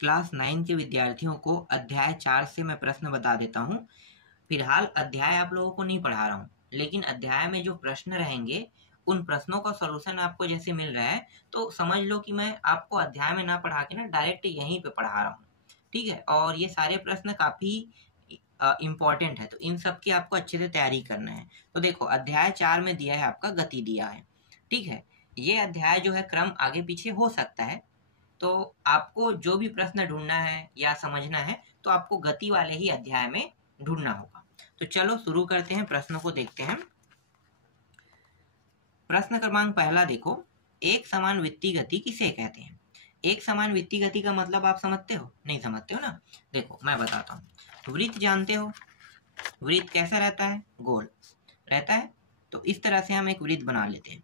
Class 9 के विद्यार्थियों को अध्याय 4 से मैं प्रश्न बता देता हूँ। फिलहाल अध्याय आप लोगों को नहीं पढ़ा रहा हूँ, लेकिन अध्याय में जो प्रश्न रहेंगे उन प्रश्नों का सॉल्यूशन आपको जैसे मिल रहा है तो समझ लो कि मैं आपको अध्याय में ना पढ़ा के ना डायरेक्ट यहीं पे पढ़ा रहा हूँ। ठीक है, और ये सारे प्रश्न काफी इम्पोर्टेंट है, तो इन सब की आपको अच्छे से तैयारी करना है। तो देखो अध्याय 4 में दिया है आपका गति दिया है। ठीक है, ये अध्याय जो है क्रम आगे पीछे हो सकता है, तो आपको जो भी प्रश्न ढूंढना है या समझना है तो आपको गति वाले ही अध्याय में ढूंढना होगा। तो चलो शुरू करते हैं, प्रश्नों को देखते हैं। प्रश्न क्रमांक पहला देखो, एक समान वृत्तीय गति किसे कहते हैं? एक समान वृत्तीय गति का मतलब आप समझते हो? नहीं समझते हो ना? देखो मैं बताता हूँ। वृत्त जानते हो, वृत्त कैसा रहता है? गोल रहता है। तो इस तरह से हम एक वृत्त बना लेते हैं।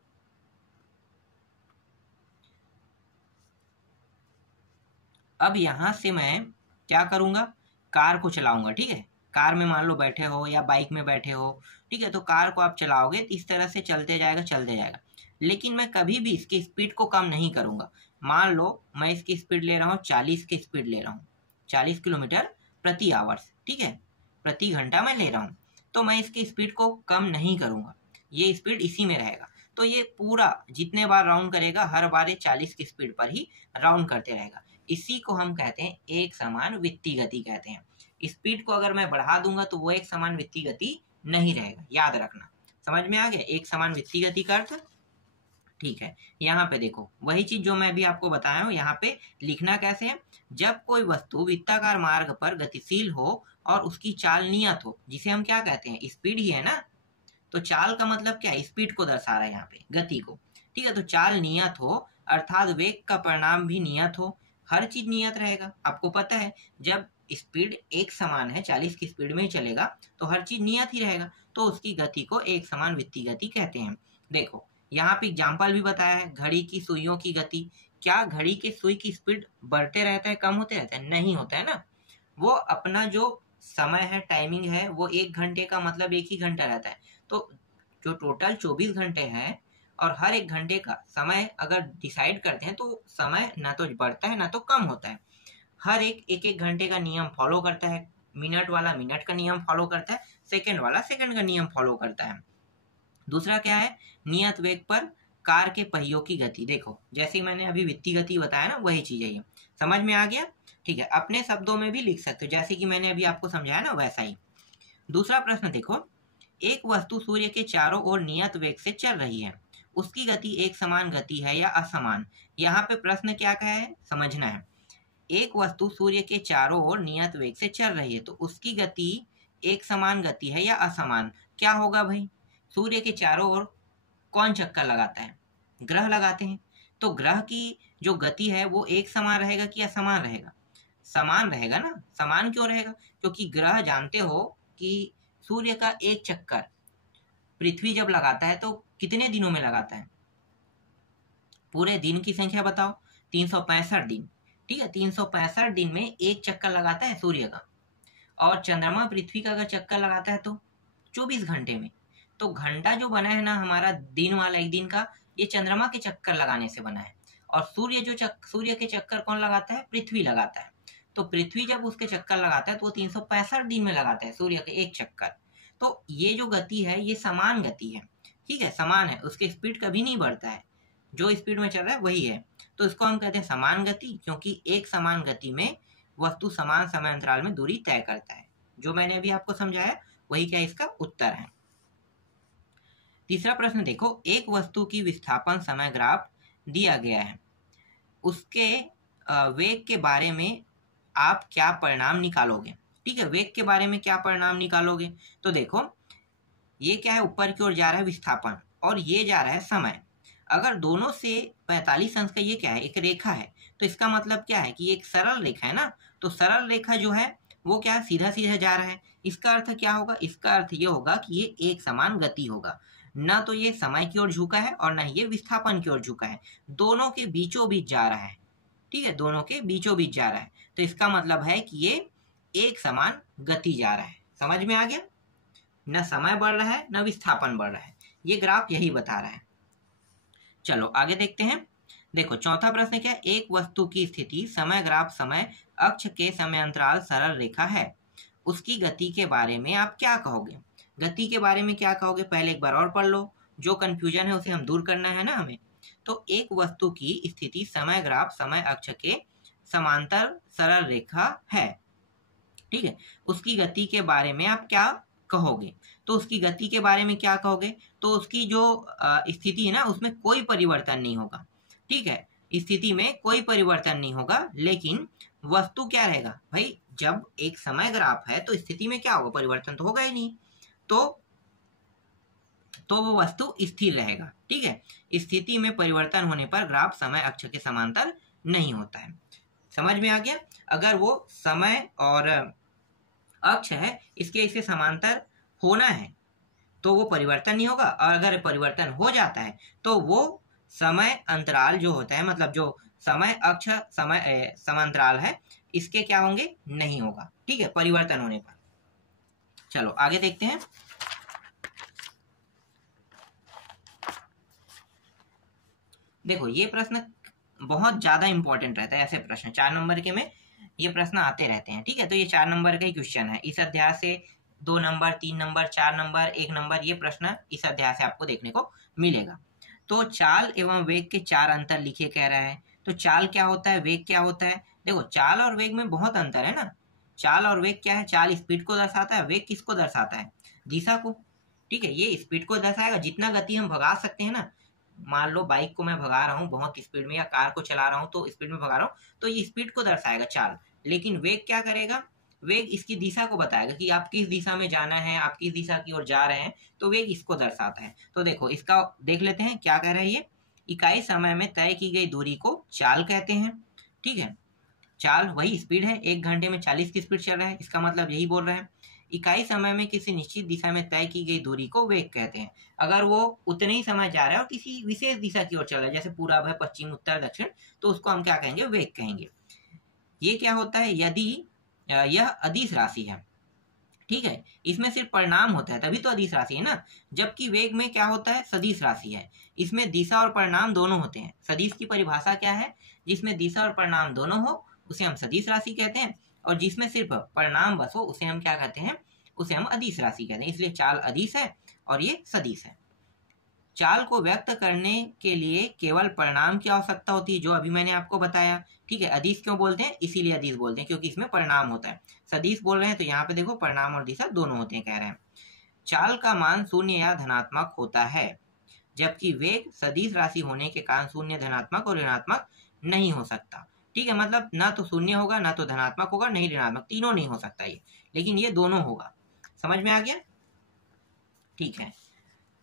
अब यहां से मैं क्या करूंगा, कार को चलाऊंगा। ठीक है, कार में मान लो बैठे हो या बाइक में बैठे हो, ठीक है, तो कार को आप चलाओगे तो इस तरह से चलते जाएगा चलते जाएगा, लेकिन मैं कभी भी इसकी स्पीड को कम नहीं करूंगा। मान लो मैं इसकी स्पीड ले रहा हूँ 40 की स्पीड ले रहा हूँ, 40 किलोमीटर प्रति आवर्स, ठीक है, प्रति घंटा मैं ले रहा हूँ, तो मैं इसकी स्पीड को कम नहीं करूंगा, ये स्पीड इसी में रहेगा। तो ये पूरा जितने बार राउंड करेगा हर बार ये 40 की स्पीड पर ही राउंड करते रहेगा। इसी को हम कहते हैं एक समान वृत्तीय गति कहते हैं। स्पीड को अगर मैं बढ़ा दूंगा तो वो एक समान वृत्तीय गति नहीं रहेगा, याद रखना। समझ में आ गया एक समान वृत्तीय गति का अर्थ? ठीक है, यहाँ पे देखो वही चीज जो मैं भी आपको बताया हूँ, यहाँ पे लिखना कैसे है। जब कोई वस्तु वृत्ताकार मार्ग पर गतिशील हो और उसकी चाल नियत हो, जिसे हम क्या कहते हैं? स्पीड ही है ना। तो चाल का मतलब क्या है? स्पीड को दर्शा रहा है यहाँ पे, गति को। ठीक है, तो चाल नियत हो अर्थात वेग का परिणाम भी नियत हो। हर चीज नियत रहेगा, आपको पता है जब स्पीड एक समान है 40 की स्पीड में ही चलेगा तो हर चीज नियत ही रहेगा, तो उसकी गति को एक समान वृत्तीय गति कहते हैं। देखो यहाँ पे एग्जाम्पल भी बताया है, घड़ी की सुइयों की गति। क्या घड़ी के सुई की स्पीड बढ़ते रहता है कम होते रहता है? नहीं होता है ना। वो अपना जो समय है, टाइमिंग है, वो 1 घंटे का मतलब 1 ही घंटा रहता है। तो जो टोटल 24 घंटे हैं और हर 1 घंटे का समय अगर डिसाइड करते हैं तो समय ना तो बढ़ता है ना तो कम होता है। हर एक घंटे का नियम फॉलो करता है। मिनट वाला मिनट का नियम फॉलो करता है, सेकंड वाला सेकंड का नियम फॉलो करता है। दूसरा क्या है? नियत वेग पर कार के पहियों की गति। देखो जैसे मैंने अभी वृत्तीय गति बताया ना, वही चीज है ये। समझ में आ गया? ठीक है, अपने शब्दों में भी लिख सकते हो जैसे कि मैंने अभी आपको समझाया ना वैसा ही। दूसरा प्रश्न देखो, एक वस्तु सूर्य के चारों ओर नियत वेग से चल रही है, उसकी गति एक समान गति है या असमान? यहाँ पे प्रश्न क्या का है समझना है। एक वस्तु सूर्य के चारों ओर नियत वेग से चल रही है तो उसकी गति एक समान गति है या असमान? क्या होगा भाई? सूर्य के चारों ओर कौन चक्कर लगाता है? ग्रह लगाते हैं। तो ग्रह की जो गति है वो एक समान रहेगा कि असमान रहेगा? समान रहेगा ना। समान क्यों रहेगा? क्योंकि ग्रह जानते हो कि सूर्य का एक चक्कर पृथ्वी जब लगाता है तो कितने दिनों में लगाता है? पूरे दिन की संख्या बताओ। 365 दिन। ठीक है, 365 दिन में एक चक्कर लगाता है सूर्य का। और चंद्रमा पृथ्वी का अगर चक्कर लगाता है तो 24 घंटे में। तो घंटा जो बना है ना हमारा दिन वाला एक दिन का, ये चंद्रमा के चक्कर लगाने से बना है। और सूर्य के चक्कर कौन लगाता है? पृथ्वी लगाता है। तो पृथ्वी जब उसके चक्कर लगाता है तो वो 365 दिन में लगाता है सूर्य के एक चक्कर। तो ये जो गति है ये समान गति है। ठीक है, समान है, उसकी स्पीड कभी नहीं बढ़ता है, जो स्पीड में चल रहा है वही है। तो इसको हम कहते हैं समान गति, क्योंकि एक समान गति में वस्तु समान समय अंतराल में दूरी तय करता है। जो मैंने अभी आपको समझाया वही क्या इसका उत्तर है। तीसरा प्रश्न देखो, एक वस्तु की विस्थापन समय ग्राफ दिया गया है, उसके वेग के बारे में आप क्या परिणाम निकालोगे? ठीक है, वेग के बारे में क्या परिणाम निकालोगे? तो देखो ये क्या है, ऊपर की ओर जा रहा है विस्थापन और ये जा रहा है समय। अगर दोनों से 45 अंश का ये क्या है? एक रेखा है, तो इसका मतलब क्या है कि एक सरल रेखा है ना। तो सरल रेखा जो है वो क्या है? सीधा सीधा जा रहा है। इसका अर्थ क्या होगा? इसका अर्थ ये होगा कि ये एक समान गति होगा, ना तो ये समय की ओर झुका है और ना ही ये विस्थापन की ओर झुका है, दोनों के बीचों बीच जा रहा है। ठीक है, दोनों के बीचों बीच जा रहा है, तो इसका मतलब है कि ये एक समान गति जा रहा है। समझ में आ गया? न समय बढ़ रहा है न विस्थापन बढ़ रहा है, ये ग्राफ यही बता रहा है। चलो आगे देखते हैं। देखो चौथा प्रश्न क्या है, एक वस्तु की स्थिति समय ग्राफ समय अक्ष के समय अंतराल सरल रेखा है, उसकी गति के बारे में आप क्या कहोगे। गति के बारे में क्या कहोगे, पहले एक बार और पढ़ लो, जो कंफ्यूजन है उसे हम दूर करना है ना हमें। तो एक वस्तु की स्थिति समय ग्राफ समय अक्ष के समांतर सरल रेखा है, ठीक है, उसकी गति के बारे में आप क्या कहोगे। तो उसकी गति के बारे में क्या कहोगे, तो उसकी जो स्थिति है ना उसमें कोई परिवर्तन नहीं होगा, ठीक है, स्थिति में कोई परिवर्तन नहीं होगा, लेकिन वस्तु क्या रहेगा भाई, जब एक समय ग्राफ है तो स्थिति में क्या होगा, परिवर्तन तो होगा ही नहीं, तो वो वस्तु स्थिर रहेगा, ठीक है। स्थिति में परिवर्तन होने पर ग्राफ समय अक्ष के समांतर नहीं होता है। समझ में आ गया। अगर वो समय और अक्ष है इसके इसे समांतर होना है तो वो परिवर्तन नहीं होगा, और अगर परिवर्तन हो जाता है तो वो समय अंतराल जो होता है, मतलब जो समय अक्ष समय समांतराल है इसके क्या होंगे, नहीं होगा, ठीक है, परिवर्तन होने पर। चलो आगे देखते हैं। देखो ये प्रश्न बहुत ज्यादा इंपॉर्टेंट रहता है, ऐसे प्रश्न 4 नंबर के में ये प्रश्न आते रहते हैं, ठीक है। तो ये 4 नंबर का ही क्वेश्चन है, इस अध्याय से 2 नंबर 3 नंबर 4 नंबर 1 नंबर ये प्रश्न इस अध्याय से आपको देखने को मिलेगा। तो चाल एवं वेग के 4 अंतर लिखे कह रहा है। तो चाल क्या होता है, वेग क्या होता है। देखो चाल और वेग में बहुत अंतर है ना। चाल और वेग क्या है, चाल स्पीड को दर्शाता है, वेग किसको दर्शाता है, दिशा को, ठीक है। ये स्पीड को दर्शाएगा, जितना गति हम भगा सकते हैं ना, मान लो बाइक को मैं भगा रहा हूँ बहुत स्पीड में, या कार को चला रहा हूँ तो स्पीड में भगा रहा हूँ, तो ये स्पीड को दर्शाएगा चाल। लेकिन वेग क्या करेगा, वेग इसकी दिशा को बताएगा कि आप किस दिशा में जाना है, आप किस दिशा की ओर जा रहे हैं, तो वेग इसको दर्शाता है। तो देखो इसका देख लेते हैं क्या कह रहा है ये, इकाई समय में तय की गई दूरी को चाल कहते हैं, ठीक है। चाल वही स्पीड है, 1 घंटे में 40 की स्पीड चल रहा है, इसका मतलब यही बोल रहा है। इकाई समय में किसी निश्चित दिशा में तय की गई दूरी को वेग कहते हैं। अगर वो उतने ही समय जा रहा है और किसी विशेष दिशा की ओर चल रहा है, जैसे पूरब है पश्चिम उत्तर दक्षिण, तो उसको हम क्या कहेंगे, वेग कहेंगे। ये क्या होता है, यदि यह अदिश राशि है, ठीक है, इसमें सिर्फ परिणाम होता है तभी तो अदिश राशि है ना। जबकि वेग में क्या होता है, सदिश राशि है, इसमें दिशा और परिणाम दोनों होते हैं। सदिश की परिभाषा क्या है, जिसमें दिशा और परिणाम दोनों हो उसे हम सदिश राशि कहते हैं, और जिसमें सिर्फ परिणाम बस हो उसे हम क्या कहते हैं, उसे हम अदिश राशि कहते हैं। इसलिए चाल अदिश है और ये सदिश है। चाल को व्यक्त करने के लिए केवल परिणाम की आवश्यकता होती है, जो अभी मैंने आपको बताया, ठीक है। अदिश क्यों बोलते हैं, इसीलिए अदिश बोलते हैं क्योंकि इसमें परिणाम होता है। सदिश बोल रहे हैं तो यहाँ पे देखो परिणाम और दिशा दोनों होते हैं, कह रहे हैं। चाल का मान शून्य या धनात्मक होता है, जबकि वेग सदिश राशि होने के कारण शून्य, धनात्मक और ऋणात्मक नहीं हो सकता, ठीक है। मतलब ना तो शून्य होगा, ना तो धनात्मक होगा, नहीं ऋणात्मक, तीनों नहीं हो सकता ये, लेकिन ये दोनों होगा। समझ में आ गया, ठीक है।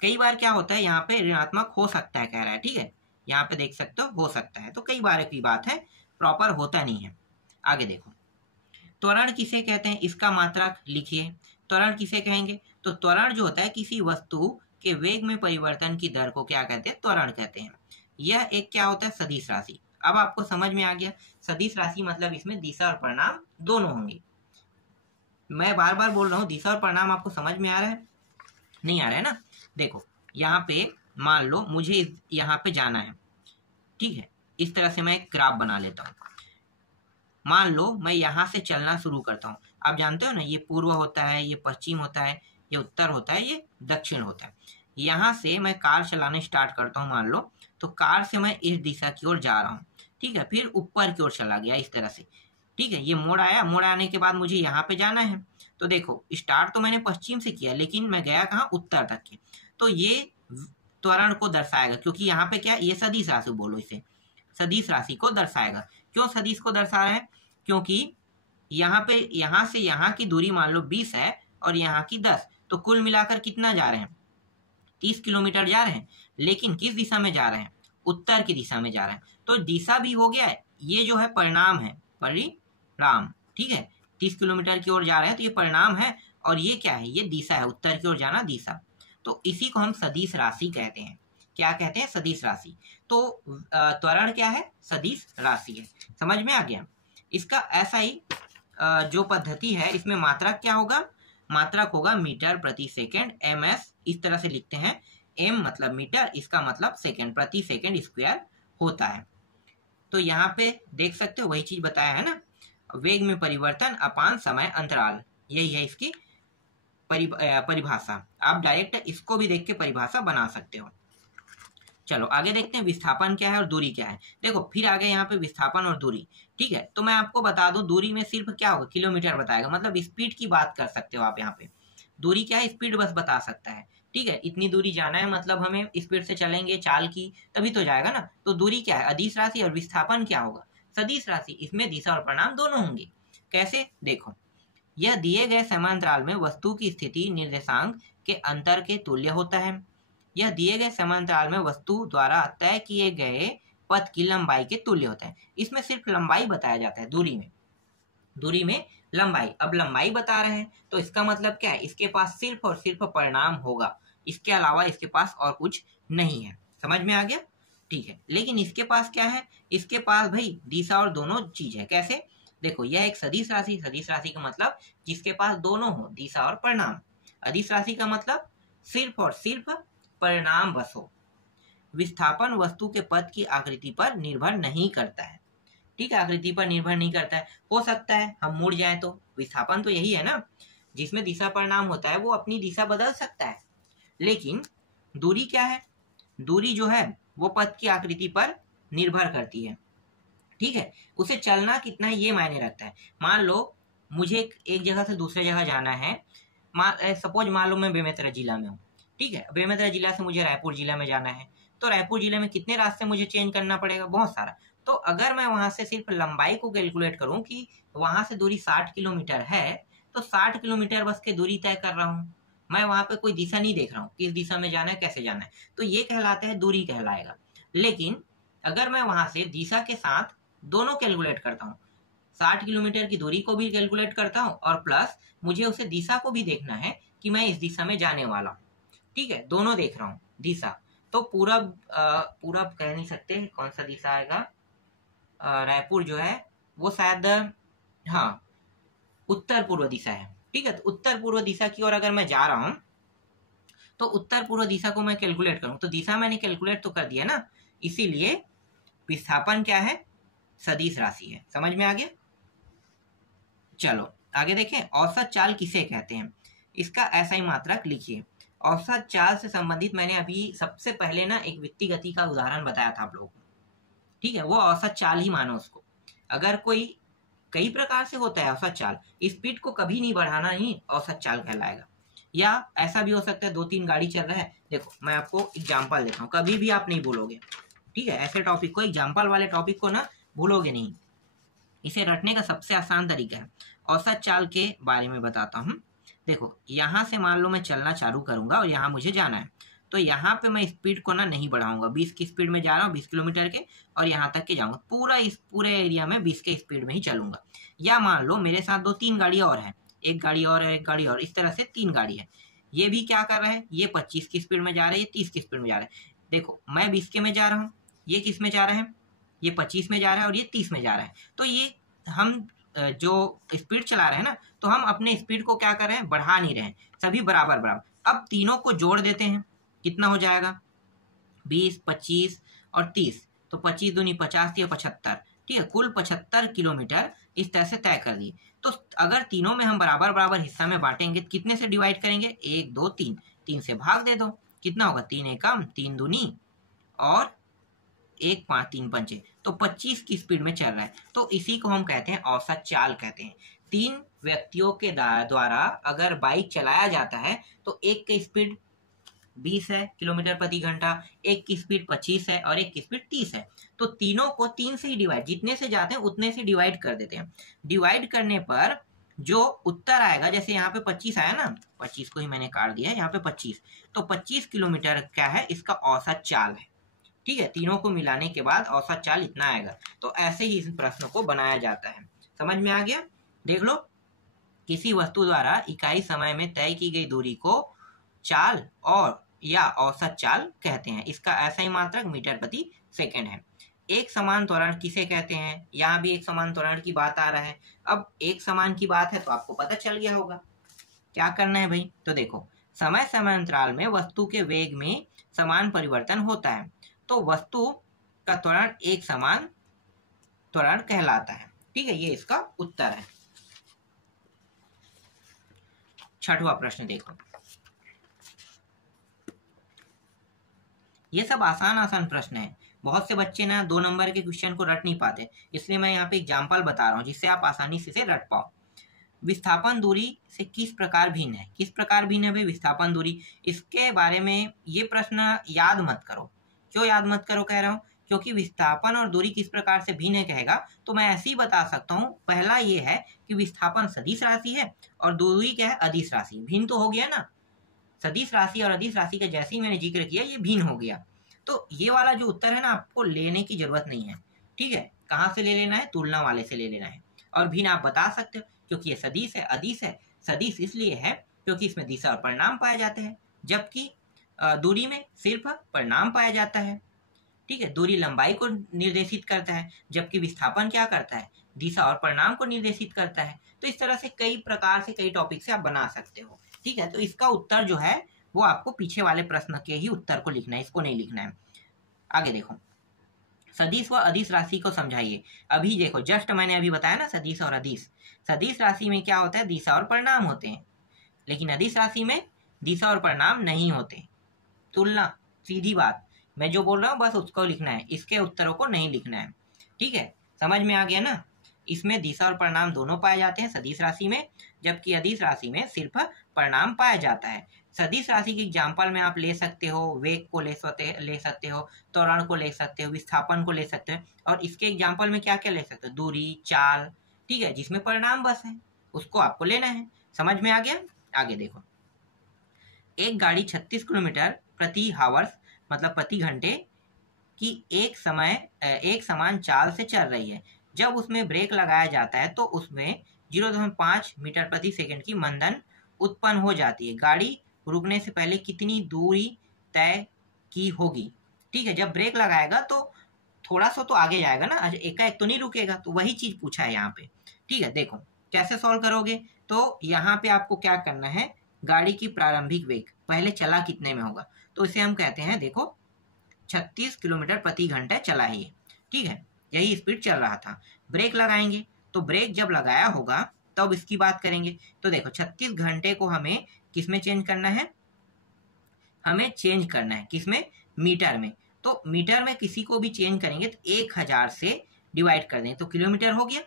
कई बार क्या होता है, यहाँ पे ऋणात्मक हो सकता है कह रहा है, ठीक है, यहाँ पे देख सकते हो सकता है, तो कई बार की बात है, प्रॉपर होता नहीं है। आगे देखो, त्वरण किसे कहते हैं, इसका मात्रक लिखिए। त्वरण किसे कहेंगे, तो त्वरण जो होता है किसी वस्तु के वेग में परिवर्तन की दर को क्या कहते हैं, त्वरण कहते हैं। यह एक क्या होता है, सदिश राशि। अब आपको समझ में आ गया, सदिश राशि मतलब इसमें दिशा और परिणाम दोनों होंगे। मैं बार बार बोल रहा हूँ, दिशा और परिणाम आपको समझ में आ रहा है, नहीं आ रहा है ना। देखो यहाँ पे मान लो मुझे यहाँ पे जाना है, ठीक है, इस तरह से मैं एक ग्राफ बना लेता हूँ। मान लो मैं यहाँ से चलना शुरू करता हूँ, आप जानते हो ना, ये पूर्व होता है, ये पश्चिम होता है, ये उत्तर होता है, ये दक्षिण होता है। यहाँ से मैं कार चलाने स्टार्ट करता हूँ मान लो, तो कार से मैं इस दिशा की ओर जा रहा हूँ, ठीक है, फिर ऊपर की ओर चला गया इस तरह से, ठीक है। ये मोड़ आया, मोड़ आने के बाद मुझे यहाँ पे जाना है, तो देखो स्टार्ट तो मैंने पश्चिम से किया, लेकिन मैं गया कहाँ, उत्तर तक के। तो ये त्वरण को दर्शाएगा, क्योंकि यहाँ पे क्या, ये सदिश राशि बोलो इसे, सदिश राशि को दर्शाएगा। क्यों सदिश को दर्शा रहे हैं, क्योंकि यहाँ पे यहाँ से यहाँ की दूरी मान लो 20 है और यहाँ की 10, तो कुल मिलाकर कितना जा रहे हैं, 30 किलोमीटर जा रहे हैं। लेकिन किस दिशा में जा रहे हैं, उत्तर की दिशा में जा रहे हैं, तो दिशा भी हो गया है, ये जो है परिणाम है, परिणाम, ठीक है। 30 किलोमीटर की ओर जा रहे हैं तो ये परिणाम है, और ये क्या है, ये दिशा है, उत्तर की ओर जाना दिशा। तो इसी को हम सदिश राशि कहते हैं। क्या कहते हैं, सदिश राशि। तो त्वरण क्या है, सदिश राशि है। समझ में आ गया। इसका ऐसा ही जो पद्धति है, इसमें मात्रक क्या होगा, मात्रक होगा मीटर प्रति सेकंड, ms, इस तरह से लिखते हैं। m मतलब मीटर, इसका मतलब सेकंड, प्रति सेकंड स्क्वायर होता है, तो यहाँ पे देख सकते हो वही चीज बताया है ना, वेग में परिवर्तन अपान समय अंतराल, यही है इसकी परिभाषा। आप डायरेक्ट इसको भी देख के परिभाषा बना सकते हो। चलो आगे देखते हैं विस्थापन क्या है और दूरी क्या है। देखो फिर आगे यहाँ पे विस्थापन और दूरी, ठीक है। तो मैं आपको बता दूं, दूरी में सिर्फ क्या होगा, किलोमीटर बताएगा, मतलब स्पीड की बात कर सकते हो आप यहाँ पे। दूरी क्या है, स्पीड बस बता सकता है, ठीक है। इतनी दूरी जाना है, मतलब हमें स्पीड से चलेंगे चाल की, तभी तो जाएगा ना। तो दूरी क्या है, अदिश राशि, और विस्थापन क्या होगा, सदिश राशि। इसमें दिशा और परिमाण दोनों होंगे। कैसे, देखो, यह दिए गए समांतराल में वस्तु की स्थिति निर्देशांक के अंतर के तुल्य होता है। यह दिए गए समांतराल में वस्तु द्वारा तय किए गए पथ की लंबाई के तुल्य होता है। इसमें सिर्फ लंबाई बताया जाता है, दूरी में लंबाई। अब लंबाई बता रहे हैं तो इसका मतलब क्या है, इसके पास सिर्फ और सिर्फ परिणाम होगा, इसके अलावा इसके पास और कुछ नहीं है। समझ में आ गया, ठीक है। लेकिन इसके पास क्या है, इसके पास भाई दिशा और दोनों चीज है। कैसे, देखो, यह एक सदिश राशि, सदिश राशि का मतलब जिसके पास दोनों हो, दिशा और परिणाम। अदिश राशि का मतलब सिर्फ और सिर्फ परिणाम बस हो। विस्थापन वस्तु के पथ की आकृति पर निर्भर नहीं करता है, ठीक है, आकृति पर निर्भर नहीं करता है। हो सकता है हम मुड़ जाए, तो विस्थापन तो यही है ना, जिसमें दिशा परिणाम होता है वो अपनी दिशा बदल सकता है। लेकिन दूरी क्या है, दूरी जो है वो पथ की आकृति पर निर्भर करती है, ठीक है। उसे चलना कितना है ये मायने रखता है। मान लो मुझे एक जगह से दूसरे जगह जाना है, सपोज मान लो मैं बेमेतरा जिला में हूँ, ठीक है। बेमेतरा जिला से मुझे रायपुर जिला में जाना है, तो रायपुर जिले में कितने रास्ते मुझे चेंज करना पड़ेगा, बहुत सारा। तो अगर मैं वहां से सिर्फ लंबाई को कैलकुलेट करूं कि वहां से दूरी 60 किलोमीटर है, तो 60 किलोमीटर बस के दूरी तय कर रहा हूँ, मैं वहां पे कोई दिशा नहीं देख रहा हूँ, किस दिशा में जाना है, कैसे जाना है, तो ये कहलाता है दूरी कहलाएगा। लेकिन अगर मैं वहां से दिशा के साथ दोनों कैलकुलेट करता हूँ, 60 किलोमीटर की दूरी को भी कैलकुलेट करता हूँ और प्लस मुझे उसे दिशा को भी देखना है कि मैं इस दिशा में जाने वाला हूँ, ठीक है, दोनों देख रहा हूँ दिशा। तो पूरा पूरा कह नहीं सकते कौन सा दिशा आएगा, रायपुर जो है वो शायद, हाँ, उत्तर पूर्व दिशा है, ठीक है। तो उत्तर पूर्व दिशा की ओर अगर मैं जा रहा हूं, तो उत्तर पूर्व दिशा को मैं कैलकुलेट करूं, तो दिशा मैंने कैलकुलेट तो कर दिया ना, इसीलिए विस्थापन क्या है, सदिश राशि है। समझ में आ गया। चलो आगे देखें, औसत चाल किसे कहते हैं, इसका ऐसा ही मात्रक लिखिए। औसत चाल से संबंधित मैंने अभी सबसे पहले ना एक वृत्तीय गति का उदाहरण बताया था आप लोगों को, ठीक है, वो औसत चाल ही मानो उसको। अगर कोई, कई प्रकार से होता है औसत चाल, स्पीड को कभी नहीं बढ़ाना ही औसत चाल कहलाएगा। या ऐसा भी हो सकता है 2-3 गाड़ी चल रहा है, देखो मैं आपको एग्जांपल देता हूँ, कभी भी आप नहीं भूलोगे, ठीक है, ऐसे टॉपिक को, एग्जांपल वाले टॉपिक को ना भूलोगे नहीं। इसे रटने का सबसे आसान तरीका है, औसत चाल के बारे में बताता हूँ। देखो यहाँ से मान लो मैं चलना चालू करूंगा और यहाँ मुझे जाना है, तो यहाँ पे मैं स्पीड को ना नहीं बढ़ाऊंगा, 20 की स्पीड में जा रहा हूँ, 20 किलोमीटर के, और यहाँ तक के जाऊंगा, पूरा इस पूरे एरिया में 20 के स्पीड में ही चलूंगा। या मान लो मेरे साथ 2-3 गाड़ी और है, एक गाड़ी और है, एक गाड़ी और, इस तरह से 3 गाड़ी है, ये भी क्या कर रहे हैं, ये 25 की स्पीड में जा रहे हैं, ये 30 की स्पीड में जा रहे हैं। देखो मैं 20 के में जा रहा हूँ, ये किस में जा रहे हैं, ये 25 में जा रहा है और ये 30 में जा रहा है। तो ये हम जो स्पीड चला रहे हैं ना, तो हम अपने स्पीड को क्या कर रहे हैं, बढ़ा नहीं रहे हैं, सभी बराबर बराबर। अब तीनों को जोड़ देते हैं, कितना हो जाएगा, 20, 25 और 30, तो 25 दूनी 50 या 75, ठीक है, कुल 75 किलोमीटर इस तरह से तय कर दिए। तो अगर तीनों में हम बराबर बराबर हिस्सा में बांटेंगे, कितने से डिवाइड करेंगे, 1, 2, 3, 3 से भाग दे दो, कितना होगा, 3 एकम 3 दूनी और 1 5 3 पंचे, तो 25 की स्पीड में चल रहा है। तो इसी को हम कहते हैं औसत चाल कहते हैं। 3 व्यक्तियों के द्वारा अगर बाइक चलाया जाता है, तो एक की स्पीड 20 है किलोमीटर प्रति घंटा, एक की स्पीड 25 है और एक की स्पीड 30 है। तो तीनों को 3 से ही डिवाइड, जितने से जाते हैं उतने से डिवाइड कर देते हैं। डिवाइड करने पर जो उत्तर आएगा, जैसे यहाँ पे 25 आया ना, 25 को ही मैंने काट दिया है, यहाँ पे 25, तो 25 किलोमीटर क्या है, इसका औसत चाल है, ठीक है। तीनों को मिलाने के बाद औसत चाल इतना आएगा। तो ऐसे ही इस प्रश्न को बनाया जाता है। समझ में आ गया। देख लो, किसी वस्तु द्वारा इकाई समय में तय की गई दूरी को चाल और या औसत चाल कहते हैं। इसका ऐसा ही मात्रक मीटर प्रति सेकंड है। एक समान त्वरण किसे कहते हैं, यहाँ भी एक समान त्वरण की बात आ रहा है। अब एक समान की बात है तो आपको पता चल गया होगा क्या करना है भाई। तो देखो, समय समय अंतराल में वस्तु के वेग में समान परिवर्तन होता है, तो वस्तु का त्वरण एक समान त्वरण कहलाता है। ठीक है, ये इसका उत्तर है। छठवां प्रश्न देखो, ये सब आसान आसान प्रश्न है। बहुत से बच्चे ना 2 नंबर के क्वेश्चन को रट नहीं पाते, इसलिए मैं यहाँ पे एग्जाम्पल बता रहा हूँ जिससे आप आसानी से रट पाओ। विस्थापन दूरी से किस प्रकार भिन्न है? किस प्रकार भिन्न है भाई विस्थापन दूरी? इसके बारे में ये प्रश्न याद मत करो। क्यों याद मत करो कह रहा हूँ? क्योंकि विस्थापन और दूरी किस प्रकार से भिन्न है कहेगा तो मैं ऐसे ही बता सकता हूँ। पहला ये है कि विस्थापन सदिश राशि है और दूरी क्या है? अदिश राशि। भिन्न तो हो गया ना, सदिश राशि और अदिश राशि का जैसे ही मैंने जिक्र किया ये भिन्न हो गया। तो ये वाला जो उत्तर है ना, आपको लेने की जरूरत नहीं है। ठीक है, कहाँ से ले लेना है? तुलना वाले से ले लेना है। और भिन्न आप बता सकते हो क्योंकि ये सदिश है, अदिश है। सदिश इसलिए है क्योंकि इसमें दिशा और परिणाम पाए जाते हैं, जबकि दूरी में सिर्फ परिणाम पाया जाता है। ठीक है, दूरी लंबाई को निर्देशित करता है, जबकि विस्थापन क्या करता है? दिशा और परिणाम को निर्देशित करता है। तो इस तरह से कई प्रकार से कई टॉपिक से आप बना सकते हो। ठीक है, तो इसका उत्तर जो है वो आपको पीछे वाले प्रश्न के ही उत्तर को लिखना है, इसको नहीं लिखना है। आगे देखो, सदिश व अदिश राशि को समझाइए। अभी देखो, जस्ट मैंने अभी बताया ना सदिश और अदिश। सदिश राशि में क्या होता है? दिशा और परिणाम होते हैं, लेकिन अदिश राशि में दिशा और परिणाम नहीं होते। तुलना, सीधी बात, मैं जो बोल रहा हूँ बस उसको लिखना है, इसके उत्तरों को नहीं लिखना है। ठीक है, समझ में आ गया ना? इसमें दिशा और परिणाम दोनों पाए जाते हैं सदिश राशि में, जबकि अदिश राशि में सिर्फ परिणाम पाया जाता है। सदिश राशि के एग्जाम्पल में आप ले सकते हो वेग को ले सकते हो, त्वरण को ले सकते हो, विस्थापन को ले सकते हो, और इसके एग्जाम्पल में क्या क्या ले सकते हो? दूरी, चाल। ठीक है, जिसमें परिणाम बस है उसको आपको लेना है। समझ में आ गया? आगे देखो, एक गाड़ी 36 किलोमीटर प्रति हावर्स मतलब प्रति घंटे की एक समान चाल से चल रही है। जब उसमें ब्रेक लगाया जाता है तो उसमें 0.5 मीटर प्रति सेकंड की मंदन उत्पन्न हो जाती है। गाड़ी रुकने से पहले कितनी दूरी तय की होगी? ठीक है, जब ब्रेक लगाएगा तो थोड़ा सा तो आगे जाएगा ना, एकाएक तो नहीं रुकेगा। तो वही चीज पूछा है यहाँ पे। ठीक है, देखो कैसे सॉल्व करोगे। तो यहाँ पे आपको क्या करना है? गाड़ी की प्रारंभिक वेग पहले चला कितने में होगा, तो इसे हम कहते हैं, देखो 36 किलोमीटर प्रति घंटा चला है ये। ठीक है, यही स्पीड चल रहा था। ब्रेक लगाएंगे तो ब्रेक जब लगाया होगा तब इसकी बात करेंगे। तो देखो 36 घंटे को हमें किसमें चेंज करना है? हमें चेंज करना है किसमें? मीटर में। तो मीटर में किसी को भी चेंज करेंगे तो 1000 से डिवाइड कर देंगे तो किलोमीटर हो गया।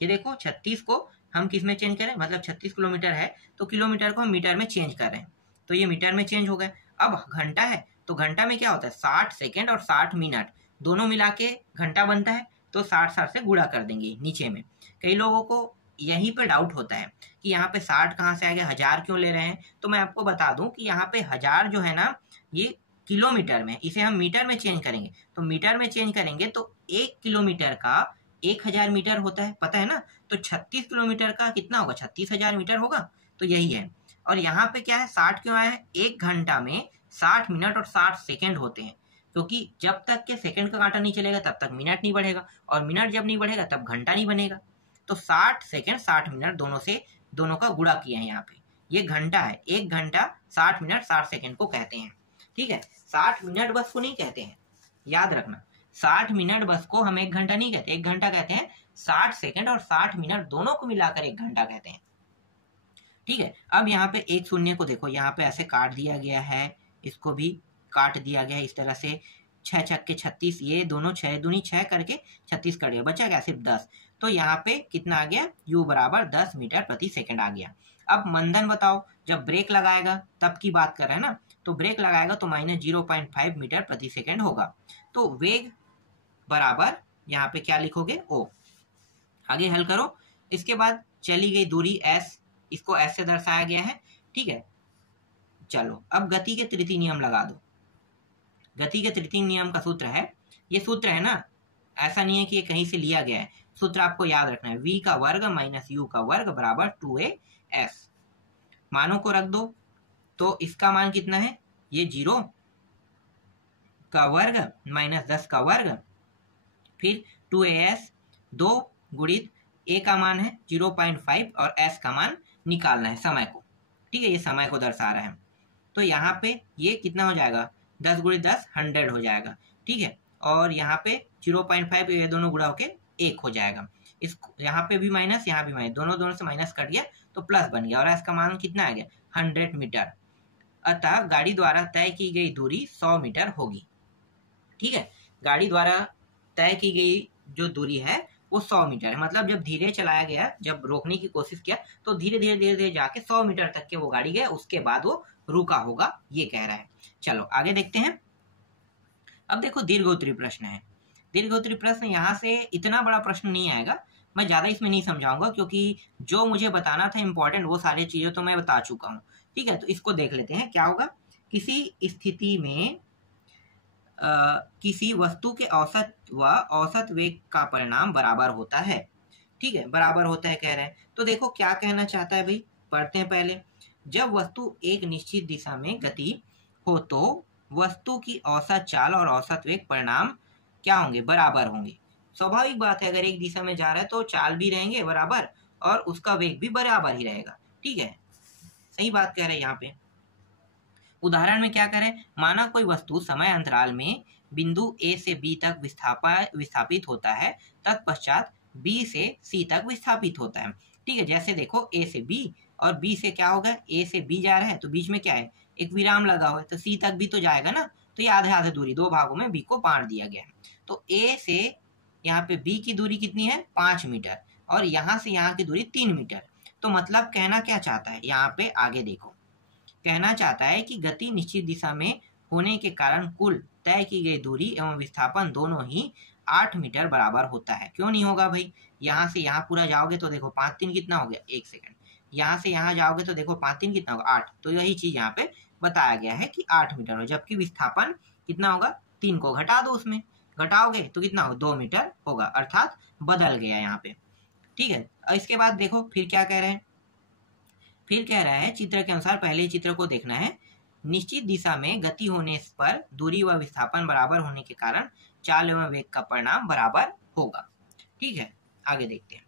ये देखो 36 को हम किस में चेंज करें, मतलब 36 किलोमीटर है तो किलोमीटर को हम मीटर में चेंज कर रहे हैं, तो ये मीटर में चेंज हो गया। अब घंटा है तो घंटा में क्या होता है? 60 सेकेंड और 60 मिनट दोनों मिला के घंटा बनता है, तो 60 से गुणा कर देंगे नीचे में। कई लोगों को यहीं पे डाउट होता है कि यहाँ पे 60 कहाँ से आ गया, 1000 क्यों ले रहे हैं? तो मैं आपको बता दूं कि यहाँ पे 1000 जो है ना ये किलोमीटर में, इसे हम मीटर में चेंज करेंगे। तो मीटर में चेंज करेंगे तो 1 किलोमीटर का 1000 मीटर होता है, पता है ना? तो 36 किलोमीटर का कितना होगा? 36,000 मीटर होगा। तो यही है। और यहाँ पे क्या है? 60 क्यों आया है? 1 घंटा में 60 मिनट और 60 सेकेंड होते हैं, क्योंकि जब तक के सेकंड का कांटा नहीं चलेगा तब तक मिनट नहीं बढ़ेगा, और मिनट जब नहीं बढ़ेगा तब घंटा नहीं बनेगा। तो 60 सेकेंड 60 मिनट दोनों का गुणा किया है यहाँ पे, ये घंटा है। 1 घंटा 60 मिनट 60 सेकेंड को कहते हैं। ठीक है, 60 मिनट बस को नहीं कहते हैं, याद रखना। 60 मिनट बस को हम 1 घंटा नहीं कहते, 1 घंटा कहते हैं। 60 सेकेंड और 60 मिनट दोनों को मिलाकर 1 घंटा कहते हैं। ठीक है, अब यहाँ पे एक शून्य को देखो, यहाँ पे ऐसे काट दिया गया है, इसको भी काट दिया गया है इस तरह से। 6 छक्के 36, ये दोनों 6 दूनी 6 करके 36 कट गया, बचा क्या? सिर्फ 10। तो यहाँ पे कितना आ गया? u बराबर 10 मीटर प्रति सेकंड आ गया। अब मंदन बताओ, जब ब्रेक लगाएगा तब की बात कर रहे हैं ना, तो ब्रेक लगाएगा तो -0.5 मीटर प्रति सेकंड होगा। तो वेग बराबर यहाँ पे क्या लिखोगे? o। आगे हल करो। इसके बाद चली गई दूरी s, इसको s से दर्शाया गया है। ठीक है, चलो अब गति के तृतीय नियम लगा दो। गति के तृतीय नियम का सूत्र है, ये सूत्र है ना, ऐसा नहीं है कि ये कहीं से लिया गया है। सूत्र आपको याद रखना है, v का वर्ग माइनस u का वर्ग बराबर 2as। मानों को रख दो, तो इसका मान कितना है? ये 0 का वर्ग माइनस 10 का वर्ग, फिर 2as, 2 गुणित a का मान है 0.5 और s का मान निकालना है समय को। ठीक है, ये समय को दर्शा रहा है। तो यहाँ पे ये कितना हो जाएगा? 10 गुणित 10 100 हो जाएगा। ठीक है, और यहाँ पे 0.5 ये दोनों गुणा होके 1 हो जाएगा। इस यहाँ पे भी माइनस, यहाँ भी माइनस, दोनों से माइनस कट गया तो प्लस बन गया और इसका मान कितना आ गया 100 मीटर। अतः गाड़ी द्वारा तय की गई दूरी 100 मीटर होगी। ठीक है, गाड़ी द्वारा तय की गई जो दूरी है वो 100 मीटर है। मतलब जब धीरे चलाया गया, जब रोकने की कोशिश किया तो धीरे धीरे धीरे धीरे जाके 100 मीटर तक के वो गाड़ी गया, उसके बाद वो रुका होगा, ये कह रहा है। चलो आगे देखते हैं। अब देखो दीर्घोत्तरी प्रश्न है। दीर्घोत्तरी प्रश्न यहाँ से इतना बड़ा प्रश्न नहीं आएगा, मैं ज्यादा इसमें नहीं समझाऊंगा क्योंकि जो मुझे बताना था इंपॉर्टेंट वो सारी चीजें तो मैं बता चुका हूँ। ठीक है, तो इसको देख लेते हैं क्या होगा। किसी स्थिति में किसी वस्तु के औसत व औसत वेग का परिणाम बराबर होता है। ठीक है, बराबर होता है कह रहे हैं, तो देखो क्या कहना चाहता है भाई, पढ़ते हैं पहले। जब वस्तु एक निश्चित दिशा में गति हो तो वस्तु की औसत चाल और औसत वेग परिणाम क्या होंगे, बराबर होंगे। स्वाभाविक बात है, अगर एक दिशा में जा रहा है तो चाल भी रहेंगे बराबर और उसका वेग भी बराबर ही रहेगा। ठीक है, सही बात कह रहे हैं यहाँ पे। उदाहरण में क्या करें, माना कोई वस्तु समय अंतराल में बिंदु ए से बी तक विस्थापित होता है, तत्पश्चात बी से सी तक विस्थापित होता है। ठीक है, जैसे देखो ए से बी और बी से क्या होगा, ए से बी जा रहा है तो बीच में क्या है, एक विराम लगा हुआ है, तो सी तक भी तो जाएगा ना, तो ये आधे आधे दूरी, दो भागों में बी को बांट दिया गया है। तो ए से यहाँ पे बी की दूरी कितनी है 5 मीटर और यहाँ से यहाँ की दूरी 3 मीटर। तो मतलब कहना क्या चाहता है, यहाँ पे आगे देखो, कहना चाहता है कि गति निश्चित दिशा में होने के कारण कुल तय की गई दूरी एवं विस्थापन दोनों ही 8 मीटर बराबर होता है। क्यों नहीं होगा भाई, यहाँ से यहाँ पूरा जाओगे तो देखो 5 3 कितना हो गया, 1 सेकंड, यहाँ से यहाँ जाओगे तो देखो 5 3 कितना होगा 8, तो यही चीज यहाँ पे बताया गया है कि 8 मीटर हो, जबकि विस्थापन कितना होगा, 3 को घटा दो, उसमें घटाओगे तो कितना होगा 2 मीटर होगा, अर्थात बदल गया यहाँ पे। ठीक है, इसके बाद देखो फिर क्या कह रहे हैं, फिर कह रहा है चित्र के अनुसार पहले चित्र को देखना है। निश्चित दिशा में गति होने पर दूरी व विस्थापन बराबर होने के कारण चाल एवं वेग का परिणाम बराबर होगा। ठीक है, आगे देखते हैं।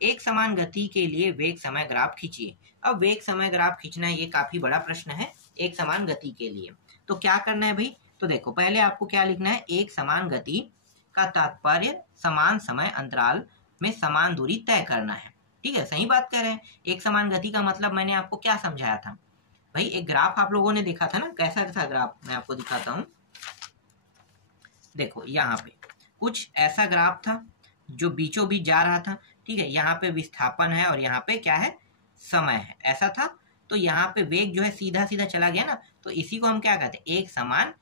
एक समान गति के लिए वेग समय ग्राफ खींचिए। अब वेग समय ग्राफ खींचना ये काफी बड़ा प्रश्न है एक समान गति के लिए। तो क्या करना है भाई, तो देखो पहले आपको क्या लिखना है, एक समान गति का तात्पर्य समान समय अंतराल में समान दूरी तय करना है। ठीक है, सही बात कह रहे हैं। एक समान गति का मतलब मैंने आपको क्या समझाया था भाई, एक ग्राफ आप लोगों ने देखा था ना, कैसा कैसा ग्राफ, मैं आपको दिखाता हूं। देखो यहाँ पे कुछ ऐसा ग्राफ था जो बीचों बीच जा रहा था। ठीक है, यहाँ पे विस्थापन है और यहाँ पे क्या है, समय है, ऐसा था। तो यहाँ पे वेग जो है सीधा सीधा चला गया ना, तो इसी को हम क्या कहते हैं, एक समान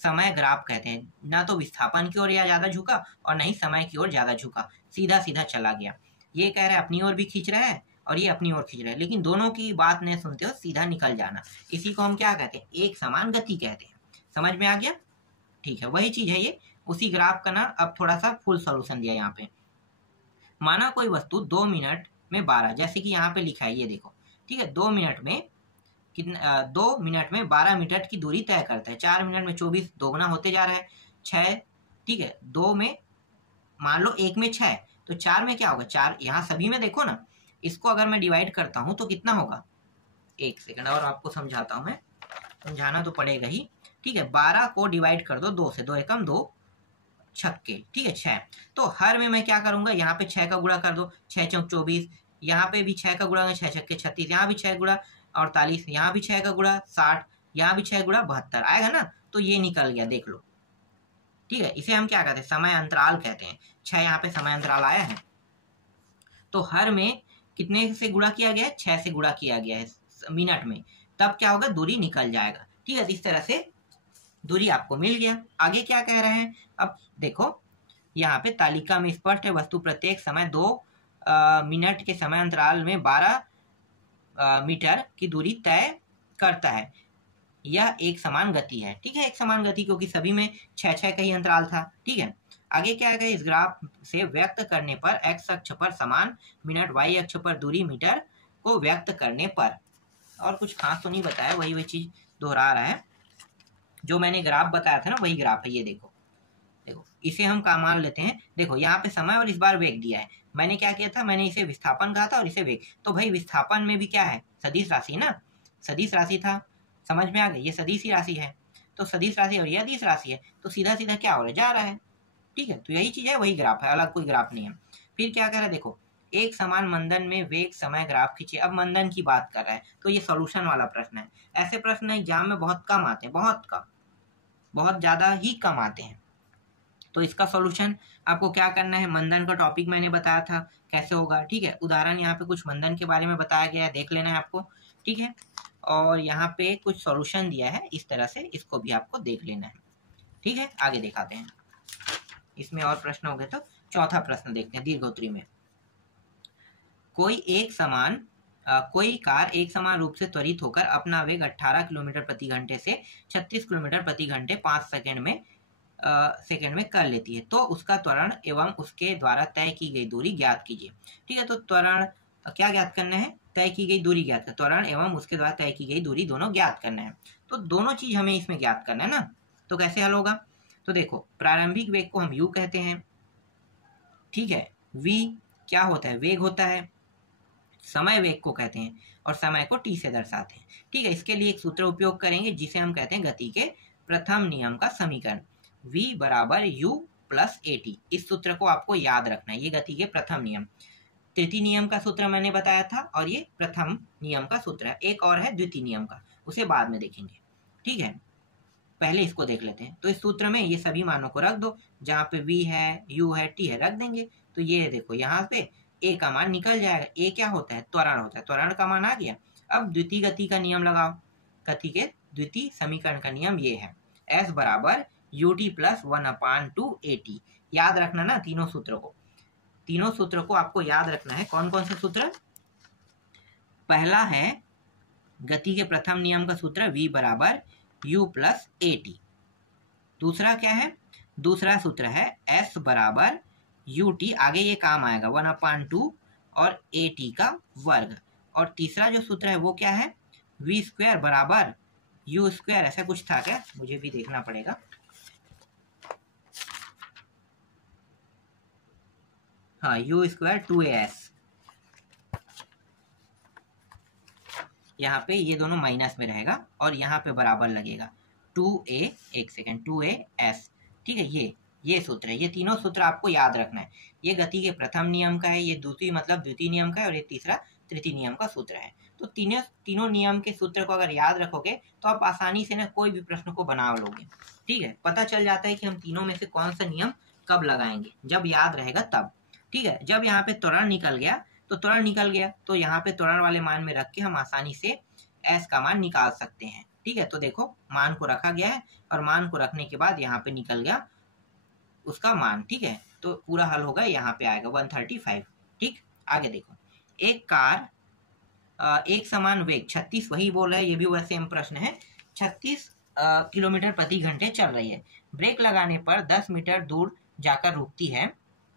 समय ग्राफ कहते हैं। ना तो विस्थापन की ओर या ज्यादा झुका और नहीं समय की ओर ज्यादा झुका, सीधा सीधा चला गया। ये कह रहा है अपनी ओर भी खींच रहा है और ये अपनी ओर खींच रहा है, लेकिन दोनों की बात नहीं सुनते हो, सीधा निकल जाना, इसी को हम क्या कहते हैं, एक समान गति कहते हैं। समझ में आ गया। ठीक है, वही चीज है ये, उसी ग्राफ का ना अब थोड़ा सा फुल सॉल्यूशन दिया यहाँ पे। माना कोई वस्तु 2 मिनट में 12, जैसे कि यहाँ पे लिखा है ये देखो। ठीक है, 2 मिनट में कितना, 2 मिनट में 12 मीटर की दूरी तय करता है। 4 मिनट में 24, दोगुना होते जा रहा है 6। ठीक है, 2 में मान लो 1 में 6, तो 4 में क्या होगा 4, यहाँ सभी में देखो ना, इसको अगर मैं डिवाइड करता हूँ तो कितना होगा, 1 सेकंड और आपको समझाता हूँ मैं, समझाना तो पड़ेगा ही। ठीक है, 12 को डिवाइड कर दो 2 से, 2 एकम 2 छक्के, ठीक है 6। तो हर में मैं क्या करूंगा, यहाँ पे 6 का गुणा कर दो, 6 चौक 24, यहाँ पे भी 6 का गुणा, 6 छक्के 36, यहाँ भी 6 गुणा 48, यहाँ भी 6 का गुणा 60, यहाँ भी 6 गुणा 72 आएगा ना, तो ये निकल गया, देख लो। ठीक है, इसे हम क्या कहते हैं, समय अंतराल कहते हैं। 6 यहाँ पे समय अंतराल आया है, तो हर में कितने से गुणा किया गया है, 6 से गुणा किया गया है मिनट में, तब क्या होगा, दूरी निकल जाएगा। ठीक है, इस तरह से दूरी आपको मिल गया। आगे क्या कह रहे हैं, अब देखो यहाँ पे तालिका में स्पष्ट है, वस्तु प्रत्येक समय 2 मिनट के समय अंतराल में 12 मीटर की दूरी तय करता है। यह एक समान गति है। ठीक है, एक समान गति क्योंकि सभी में 6-6 का ही अंतराल था। ठीक है, आगे क्या है, इस ग्राफ से व्यक्त करने पर एक्स अक्ष पर समान मिनट, वाई अक्ष पर दूरी मीटर को व्यक्त करने पर, और कुछ खास तो नहीं बताया, वही चीज दोहरा रहा है जो मैंने ग्राफ बताया था ना, वही ग्राफ है ये देखो। देखो इसे हम का मान लेते हैं, देखो यहाँ पे समय और इस बार वेग दिया है। मैंने क्या किया था, मैंने इसे विस्थापन कहा था और इसे वेग। तो भाई विस्थापन में भी क्या है, सदिश राशि ना, सदिश राशि था, समझ में आ गई, ये सदिश ही राशि है। तो सदिश राशि और यह अदिश राशि है, तो सीधा सीधा क्या हो रहा है, जा रहा है। ठीक है, तो यही चीज है, वही ग्राफ है, अलग कोई ग्राफ नहीं है। फिर क्या कर रहा है, देखो एक समान मंदन में वेग समय ग्राफ खींचे। अब मंदन की बात कर रहा है, तो ये सॉल्यूशन वाला प्रश्न है। ऐसे प्रश्न एग्जाम में बहुत कम आते हैं, बहुत कम, बहुत ज्यादा ही कम आते हैं। तो इसका सॉल्यूशन आपको क्या करना है, मंदन का टॉपिक मैंने बताया था कैसे होगा, ठीक है। उदाहरण यहाँ पे कुछ मंदन के बारे में बताया गया है, देख लेना है आपको, ठीक है। और यहाँ पे कुछ सॉल्यूशन दिया है इस तरह से, इसको भी आपको देख लेना है, ठीक है। आगे दिखाते हैं, इसमें और प्रश्न हो गए। तो चौथा प्रश्न देखते हैं दीर्घोत्तरी में। कोई कार एक समान रूप से त्वरित होकर अपना वेग 18 किलोमीटर प्रति घंटे से 36 किलोमीटर प्रति घंटे 5 सेकंड में कर लेती है, तो उसका त्वरण एवं उसके द्वारा तय की गई दूरी ज्ञात कीजिए। ठीक है, तो त्वरण क्या ज्ञात करना है, तय की गई दूरी ज्ञात करना, त्वरण एवं उसके द्वारा तय की गई दूरी दोनों ज्ञात करना है। तो दोनों चीज हमें इसमें ज्ञात करना है ना, तो कैसे हल होगा, तो देखो प्रारंभिक वेग को हम u कहते हैं, ठीक है। v क्या होता है, वेग होता है। समय वेग को कहते हैं और समय को t से दर्शाते हैं, ठीक है। इसके लिए एक सूत्र उपयोग करेंगे जिसे हम कहते हैं गति के प्रथम नियम का समीकरण, v बराबर u प्लस at। इस सूत्र को आपको याद रखना है, ये गति के प्रथम नियम, तृतीय नियम का सूत्र मैंने बताया था और ये प्रथम नियम का सूत्र है। एक और है द्वितीय नियम का, उसे बाद में देखेंगे, ठीक है। पहले इसको देख लेते हैं। तो इस सूत्र में ये सभी मानों को रख दो, जहाँ पे v है, u है, t है, रख देंगे। तो ये देखो यहाँ पे a का मान निकल जाएगा। a क्या होता है, त्वरण होता है, त्वरण का मान आ गया। अब द्वितीय गति का नियम लगाओ, गति के द्वितीय समीकरण का नियम ये है, s बराबर ut प्लस 1/2 at। याद रखना ना तीनों सूत्रों को, तीनों सूत्रों को आपको याद रखना है। कौन कौन से सूत्र, पहला है गति के प्रथम नियम का सूत्र v बराबर u प्लस at। दूसरा क्या है, दूसरा सूत्र है s बराबर ut, आगे ये काम आएगा 1/2 और at का वर्ग। और तीसरा जो सूत्र है वो क्या है, v स्क्वायर बराबर u स्क्वायर, ऐसा कुछ था क्या, मुझे भी देखना पड़ेगा। हाँ, u स्क्वायर 2as, यहाँ पे ये दोनों माइनस में रहेगा और यहाँ पे बराबर लगेगा 2a, एक सेकेंड, 2as, ठीक है। ये सूत्र है, ये तीनों सूत्र आपको याद रखना है। ये गति के प्रथम नियम का है, ये दूसरी मतलब द्वितीय नियम का है, और ये तीसरा तृतीय नियम का सूत्र है। तो तीनों नियम के सूत्र को अगर याद रखोगे तो आप आसानी से ना कोई भी प्रश्न को बना लोगे, ठीक है। पता चल जाता है कि हम तीनों में से कौन सा नियम कब लगाएंगे, जब याद रहेगा तब, ठीक है। जब यहाँ पे त्वरण निकल गया तो त्वरण निकल गया, तो यहाँ पे त्वरण वाले मान में रख के हम आसानी से s का मान निकाल सकते हैं, ठीक है। तो देखो मान को रखा गया है और मान को रखने के बाद यहाँ पे निकल गया उसका मान, ठीक है। तो पूरा हल होगा, यहाँ पे आएगा 135, ठीक। आगे देखो, एक कार एक समान वेग 36, वही बोल रहा है, ये भी वैसे सेम प्रश्न है, 36 किलोमीटर प्रति घंटे चल रही है। ब्रेक लगाने पर 10 मीटर दूर जाकर रुकती है,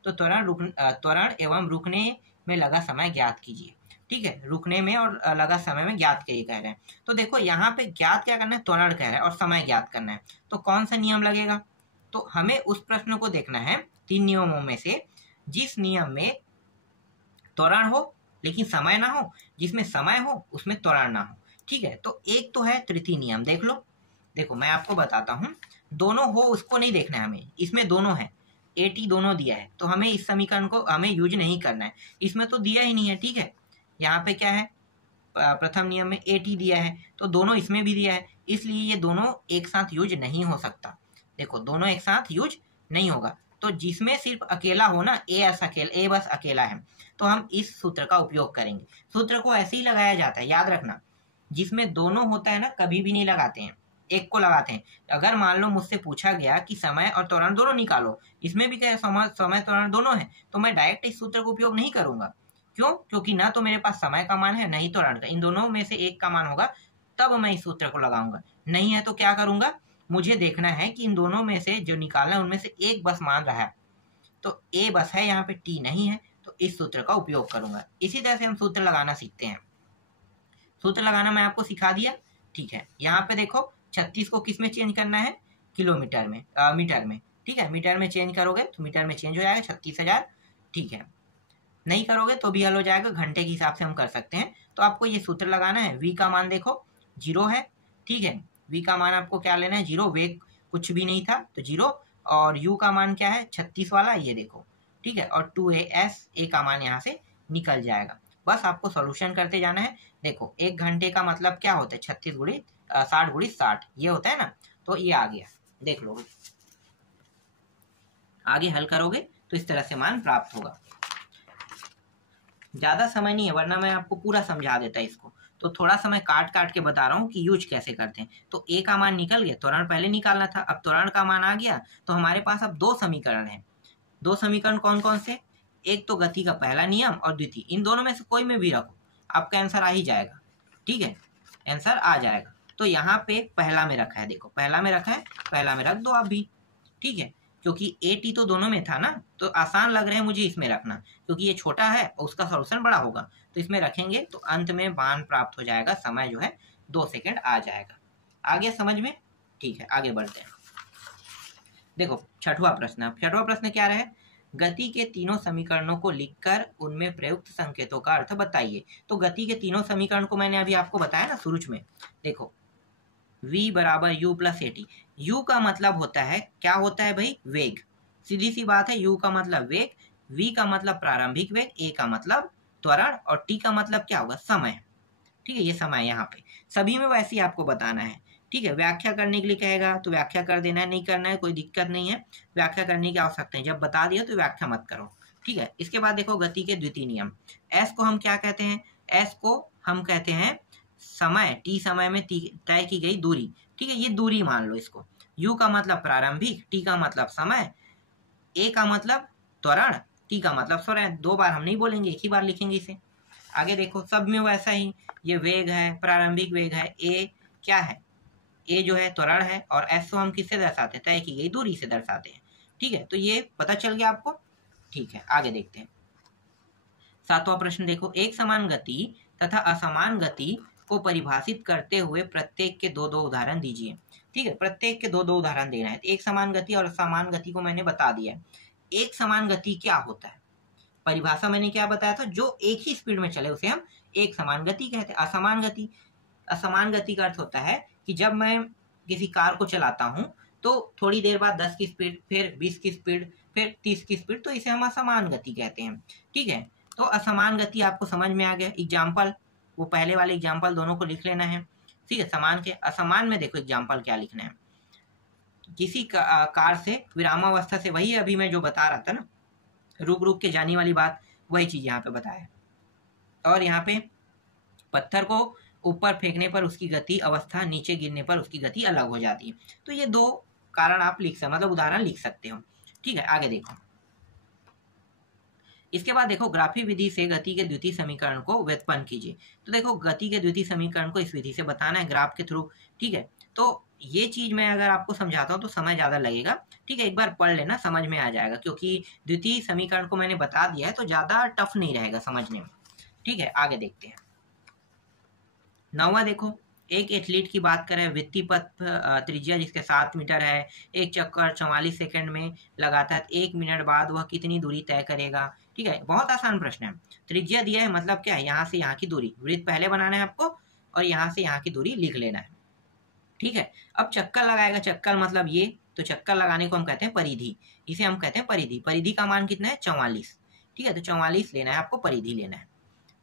तो त्वरण एवं रुकने में लगा समय ज्ञात कीजिए, ठीक है। रुकने में और लगा समय में ज्ञात करिए कह रहे हैं। तो देखो यहाँ पे ज्ञात क्या करना है, त्वरण कह रहा है और समय ज्ञात करना है। तो कौन सा नियम लगेगा, तो हमें उस प्रश्न को देखना है तीन नियमों में से जिस नियम में त्वरण हो लेकिन समय ना हो, जिसमें समय हो उसमें त्वरण ना हो, ठीक है। तो एक तो है तृतीय नियम, देख लो, देखो मैं आपको बताता हूँ, दोनों हो उसको नहीं देखना है हमें, इसमें दोनों है, at दोनों दिया है, तो हमें इस समीकरण को हमें यूज नहीं करना है, इसमें तो दिया ही नहीं है, ठीक है। यहाँ पे क्या है, प्रथम नियम में at दिया है, तो दोनों इसमें भी दिया है, इसलिए ये दोनों एक साथ यूज नहीं हो सकता। देखो दोनों एक साथ यूज नहीं होगा, तो जिसमें सिर्फ अकेला हो ना, ए बस अकेला है, तो हम इस सूत्र का उपयोग करेंगे। सूत्र को ऐसे ही लगाया जाता है, याद रखना, जिसमें दोनों होता है ना कभी भी नहीं लगाते हैं, एक को लगाते हैं। अगर मान लो मुझसे पूछा गया कि समय और त्वरण दोनों निकालो, इसमें भी क्या समय त्वरण दोनों है, तो मैं डायरेक्ट इस सूत्र का उपयोग नहीं करूंगा। क्यों, क्योंकि ना तो मेरे पास समय का मान है, नहीं त्वरण का, इन दोनों में से एक का मान होगा तब मैं इस सूत्र को लगाऊंगा। नहीं है तो क्या करूंगा, मुझे देखना है कि इन दोनों में से जो निकालना है उनमें से एक बस मान रहा है, तो ए बस है, यहाँ पे टी नहीं है, तो इस सूत्र का उपयोग करूंगा। इसी तरह से हम सूत्र लगाना सीखते हैं। सूत्र लगाना मैं आपको सिखा दिया, ठीक है। यहाँ पे देखो 36 को किस में चेंज करना है, किलोमीटर में, मीटर में, ठीक है। मीटर में चेंज करोगे तो मीटर में चेंज हो जाएगा 36,000, ठीक है। नहीं करोगे तो भी हल हो जाएगा, घंटे के हिसाब से हम कर सकते हैं। तो आपको ये सूत्र लगाना है, v का मान देखो 0 है, ठीक है। v का मान आपको क्या लेना है, 0, वेग कुछ भी नहीं था तो 0, और u का मान क्या है 36 वाला, ये देखो, ठीक है, और 2as a का मान यहाँ से निकल जाएगा। बस आपको सॉल्यूशन करते जाना है। देखो 1 घंटे का मतलब क्या होता है 36 गुणी 60 गुणी 60, ये होता है ना, तो ये आ गया, देख लो। आगे हल करोगे तो इस तरह से मान प्राप्त होगा। ज्यादा समय नहीं है वरना मैं आपको पूरा समझा देता इसको, तो थोड़ा समय काट काट के बता रहा हूँ कि यूज कैसे करते हैं। तो ए का मान निकल गया, त्वरण पहले निकालना था, अब त्वरण का मान आ गया, तो हमारे पास अब 2 समीकरण है। 2 समीकरण कौन कौन से? एक तो गति का पहला नियम और द्वितीय, इन दोनों में से कोई में भी रखो, आपका आंसर आ ही जाएगा, ठीक है, आंसर आ जाएगा। तो यहाँ पे पहला में रखा है, देखो पहला में रखा है, पहला में रख दो आप भी, ठीक है, क्योंकि ए टी तो दोनों में था ना, तो आसान लग रहे हैं मुझे इसमें रखना, क्योंकि ये छोटा है और उसका सॉल्यूशन बड़ा होगा, तो इसमें रखेंगे तो अंत में मान प्राप्त हो जाएगा, समय जो है 2 सेकंड आ जाएगा। आगे समझ में? ठीक है, आगे बढ़ते हैं। देखो छठवां प्रश्न, छठवां प्रश्न क्या रहे? गति के तीनों समीकरणों को लिखकर उनमें प्रयुक्त संकेतों का अर्थ बताइए। तो गति के तीनों समीकरण को मैंने अभी आपको बताया ना शुरू में, देखो v बराबर u plus A T. u का मतलब होता है, क्या होता है भाई? वेग, सीधी सी बात है, u का मतलब वेग, v का मतलब प्रारंभिक वेग, a का मतलब त्वरण और t का मतलब क्या होगा? समय, ठीक है, ये समय यहाँ पे सभी में वैसे ही आपको बताना है, ठीक है। व्याख्या करने के लिए कहेगा तो व्याख्या कर देना है, नहीं करना है कोई दिक्कत नहीं है, व्याख्या करने की आवश्यकता है, जब बता दिया तो व्याख्या मत करो, ठीक है। इसके बाद देखो गति के द्वितीय नियम, s को हम क्या कहते हैं? s को हम कहते हैं समय, t समय में तय की गई दूरी, ठीक है, ये दूरी मान लो इसको। u का मतलब प्रारंभिक, t का मतलब समय, a का मतलब त्वरण, t का मतलब स्वरण। 2 बार हम नहीं बोलेंगे, एक ही बार लिखेंगे इसे। आगे देखो सब में वैसा ही, ये वेग है, प्रारंभिक वेग है, a क्या है? a जो है त्वरण है, और s को हम किससे दर्शाते हैं? तय की गई दूरी से दर्शाते हैं, ठीक है। तो ये पता चल गया आपको, ठीक है। आगे देखते हैं 7वां प्रश्न, देखो एक समान गति तथा असमान गति को परिभाषित करते हुए प्रत्येक के 2-2 उदाहरण दीजिए, ठीक है। प्रत्येक के 2-2 उदाहरण देना है। एक समान गति और असमान गति को मैंने बता दिया है। एक समान गति क्या होता है? परिभाषा मैंने क्या बताया था? जो एक ही स्पीड में चले उसे हम एक समान गति कहते हैं। असमान गति, असमान गति का अर्थ होता है कि जब मैं किसी कार को चलाता हूं तो थोड़ी देर बाद 10 की स्पीड, फिर 20 की स्पीड, फिर 30 की स्पीड, तो इसे हम असमान गति कहते हैं, ठीक है। तो असमान गति आपको समझ में आ गया। एग्जाम्पल, वो पहले वाले एग्जाम्पल दोनों को लिख लेना है, ठीक है। समान के असमान में देखो एग्जाम्पल क्या लिखना है। किसी कार से विरामावस्था से, वही अभी मैं जो बता रहा था ना, रुक रुक के जाने वाली बात, वही चीज यहाँ पे बताया। और यहाँ पे पत्थर को ऊपर फेंकने पर उसकी गति अवस्था, नीचे गिरने पर उसकी गति अलग हो जाती है। तो ये 2 कारण आप लिख सकते, मतलब उदाहरण लिख सकते हो, ठीक है। आगे देखो, इसके बाद देखो ग्राफी विधि से गति के द्वितीय समीकरण को व्युत्पन्न कीजिए। तो देखो गति के द्वितीय समीकरण को इस विधि से बताना है, ग्राफ के थ्रू, ठीक है। तो ये चीज मैं अगर आपको समझाता हूँ तो समय ज्यादा लगेगा, ठीक है, एक बार पढ़ लेना, समझ में आ जाएगा, क्योंकि द्वितीय समीकरण को मैंने बता दिया है तो ज्यादा टफ नहीं रहेगा समझने में, ठीक है। आगे देखते हैं 9वां, देखो एक एथलीट की बात करें, वृत्तीय पथ त्रिज्या जिसके 7 मीटर है, एक चक्कर 44 सेकंड में लगाता है, 1 मिनट बाद वह कितनी दूरी तय करेगा, ठीक है। बहुत आसान प्रश्न है। त्रिज्या दिया है, मतलब क्या है? यहाँ से यहाँ की दूरी, वृत्त पहले बनाना है आपको और यहाँ से यहाँ की दूरी लिख लेना है, ठीक है। अब चक्कर लगाएगा, चक्कर मतलब ये, तो चक्कर लगाने को हम कहते हैं परिधि, इसे हम कहते हैं परिधि। परिधि का मान कितना है? 44, ठीक है। तो 44 लेना है आपको, परिधि लेना है,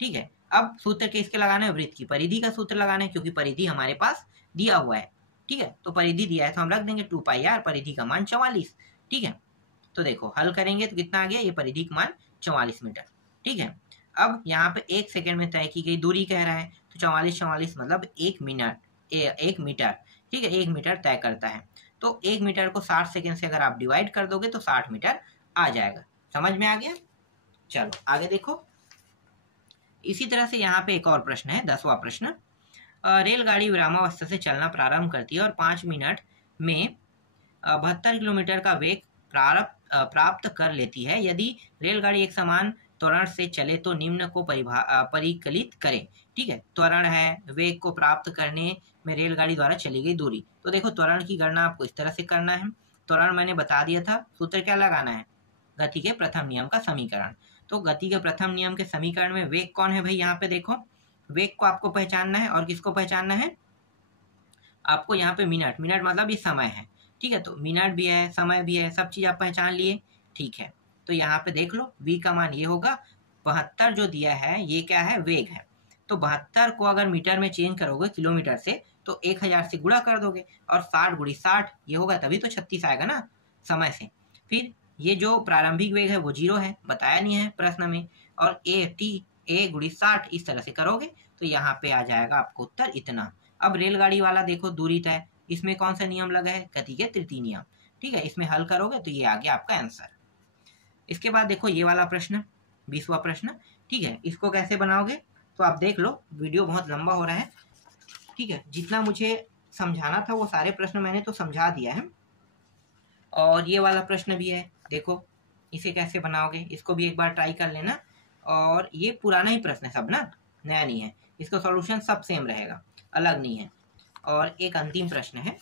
ठीक है। अब सूत्र किसके लगाना है? वृत्त की परिधि का सूत्र लगाना है, क्योंकि परिधि हमारे पास दिया हुआ है, ठीक है। तो परिधि दिया है तो हम रख देंगे 2πr, परिधि का मान 44, ठीक है। तो देखो हल करेंगे तो कितना आ गया? ये परिधि का मान 44 मीटर, ठीक है। अब यहाँ पे 1 सेकंड में तय की गई दूरी कह रहा है, तो 44 मतलब 1 मिनट, 1 मीटर, ठीक है, 1 मीटर तय करता है। तो 1 मीटर को 60 सेकंड से अगर आप डिवाइड कर दोगे तो 60 मीटर आ जाएगा। समझ में आ गया? चलो आगे देखो। इसी तरह से यहाँ पे एक और प्रश्न है, 10वां प्रश्न। रेलगाड़ी विरामावस्था से चलना प्रारंभ करती है और 5 मिनट में 72 किलोमीटर का वेग प्राप्त कर लेती है। यदि रेलगाड़ी एक समान त्वरण से चले तो निम्न को परिकलित करें, ठीक है। त्वरण है, वेग को प्राप्त करने में रेलगाड़ी द्वारा चली गई दूरी। तो देखो त्वरण की गणना आपको इस तरह से करना है। त्वरण मैंने बता दिया था, सूत्र क्या लगाना है? गति के प्रथम नियम का समीकरण। तो गति के प्रथम नियम के समीकरण में वेग कौन है भाई? यहाँ पे देखो, वेग को आपको पहचानना है, और किसको पहचानना है? आपको यहाँ पे मिनट, मिनट मतलब ये समय है, ठीक है, तो मिनट भी है, समय भी है, सब चीज़ आप पहचान लिए। ठीक है, तो यहाँ पे देख लो v का मान ये होगा 72 जो दिया है, ये क्या है, वेग है। तो 72 को अगर मीटर में चेंज करोगे किलोमीटर से तो 1000 से गुणा कर दोगे, और 60 गुणी 60 ये होगा, तभी तो 36 आएगा ना समय से। फिर ये जो प्रारंभिक वेग है वो 0 है, बताया नहीं है प्रश्न में, और a गुणी 60 इस तरह से करोगे तो यहाँ पे आ जाएगा आपको उत्तर इतना। अब रेलगाड़ी वाला देखो दूरी तय, इसमें कौन सा नियम लगा है, गति के तृतीय नियम। ठीक है, इसमें हल करोगे तो ये आ गया आपका आंसर। इसके बाद देखो ये वाला प्रश्न, 20वां प्रश्न। ठीक है, इसको कैसे बनाओगे तो आप देख लो, वीडियो बहुत लंबा हो रहा है। ठीक है, जितना मुझे समझाना था वो सारे प्रश्न मैंने तो समझा दिया है। और ये वाला प्रश्न भी है, देखो इसे कैसे बनाओगे, इसको भी एक बार ट्राई कर लेना। और ये पुराना ही प्रश्न है सब ना, नया नहीं है, इसका सॉल्यूशन सब सेम रहेगा, अलग नहीं है। और एक अंतिम प्रश्न है,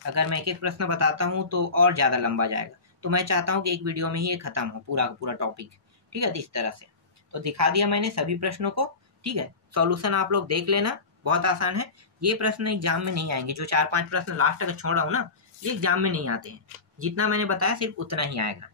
अगर मैं एक एक प्रश्न बताता हूँ तो और ज़्यादा लंबा जाएगा, तो मैं चाहता हूँ कि एक वीडियो में ही ये खत्म हो पूरा पूरा टॉपिक। ठीक है, तो इस तरह से तो दिखा दिया मैंने सभी प्रश्नों को। ठीक है, सॉल्यूशन आप लोग देख लेना, बहुत आसान है। ये प्रश्न एग्जाम में नहीं आएंगे, जो 4-5 प्रश्न लास्ट तक छोड़ रहा हूँ ना, ये एग्जाम में नहीं आते हैं। जितना मैंने बताया सिर्फ उतना ही आएगा।